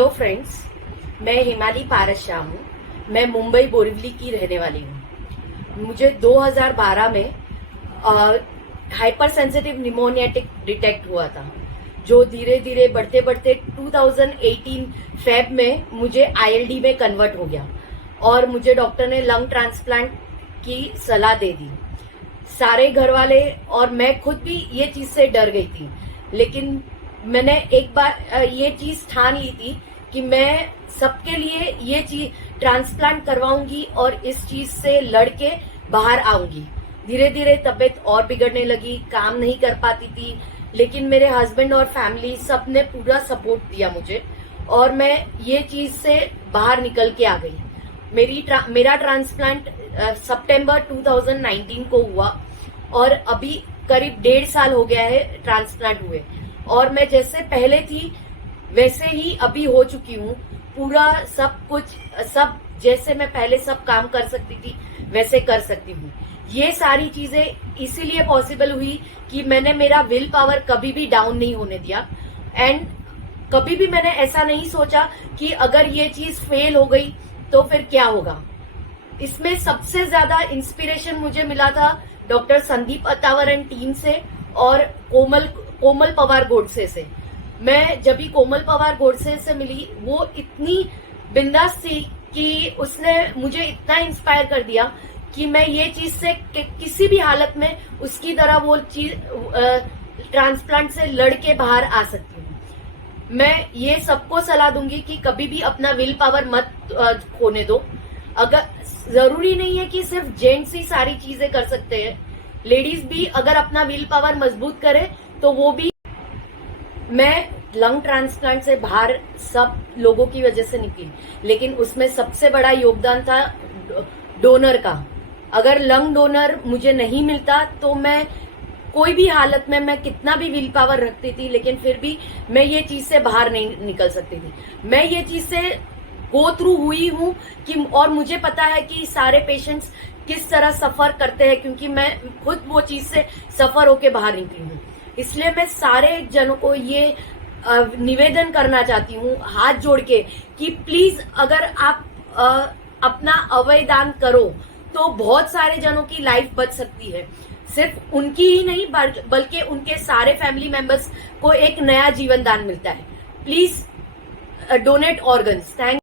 Hello friends, मैं हिमाली पारस हूँ। मैं मुंबई बोरिवली की रहने वाली हूँ। मुझे 2012 में हाइपर सेंसिटिव निमोनियाटिक डिटेक्ट हुआ था, जो धीरे धीरे बढ़ते बढ़ते 2018 फेब में मुझे आईएलडी में कन्वर्ट हो गया और मुझे डॉक्टर ने लंग ट्रांसप्लांट की सलाह दे दी। सारे घर वाले और मैं खुद भी ये चीज से डर गई थी, लेकिन मैंने एक बार ये चीज ठान ली थी कि मैं सबके लिए ये चीज ट्रांसप्लांट करवाऊंगी और इस चीज से लड़के बाहर आऊंगी। धीरे धीरे तबीयत और बिगड़ने लगी, काम नहीं कर पाती थी, लेकिन मेरे हस्बैंड और फैमिली सब ने पूरा सपोर्ट दिया मुझे और मैं ये चीज से बाहर निकल के आ गई। मेरा ट्रांसप्लांट सितंबर 2019 को हुआ और अभी करीब 1.5 साल हो गया है ट्रांसप्लांट हुए, और मैं जैसे पहले थी वैसे ही अभी हो चुकी हूँ। पूरा सब जैसे मैं पहले सब काम कर सकती थी वैसे कर सकती हूँ। ये सारी चीजें इसीलिए पॉसिबल हुई कि मैंने मेरा विल पावर कभी भी डाउन नहीं होने दिया, एंड कभी भी मैंने ऐसा नहीं सोचा कि अगर ये चीज फेल हो गई तो फिर क्या होगा। इसमें सबसे ज्यादा इंस्पिरेशन मुझे मिला था डॉक्टर संदीप अतावर एंड टीम से और कोमल पवार गोडसे से। मैं जब भी कोमल पवार गोडसे से मिली, वो इतनी बिंदास थी कि उसने मुझे इतना इंस्पायर कर दिया कि मैं ये चीज से किसी भी हालत में उसकी तरह वो चीज ट्रांसप्लांट से लड़के बाहर आ सकती हूँ। मैं ये सबको सलाह दूंगी कि कभी भी अपना विल पावर मत खोने दो। अगर जरूरी नहीं है कि सिर्फ जेंट्स ही सारी चीजें कर सकते हैं, लेडीज भी अगर अपना विल पावर मजबूत करे तो वो भी। मैं लंग ट्रांसप्लांट से बाहर सब लोगों की वजह से निकली, लेकिन उसमें सबसे बड़ा योगदान था डोनर का। अगर लंग डोनर मुझे नहीं मिलता तो मैं कोई भी हालत में, मैं कितना भी विल पावर रखती थी, लेकिन फिर भी मैं ये चीज से बाहर नहीं निकल सकती थी। मैं ये चीज से गो थ्रू हुई हूँ कि, और मुझे पता है कि सारे पेशेंट्स किस तरह सफर करते हैं, क्योंकि मैं खुद वो चीज से सफर होके बाहर निकली हूँ। इसलिए मैं सारे जनों को ये निवेदन करना चाहती हूँ हाथ जोड़ के कि प्लीज अगर आप अपना अवयदान करो तो बहुत सारे जनों की लाइफ बच सकती है। सिर्फ उनकी ही नहीं बल्कि उनके सारे फैमिली मेंबर्स को एक नया जीवन दान मिलता है। Please donate organs. थैंक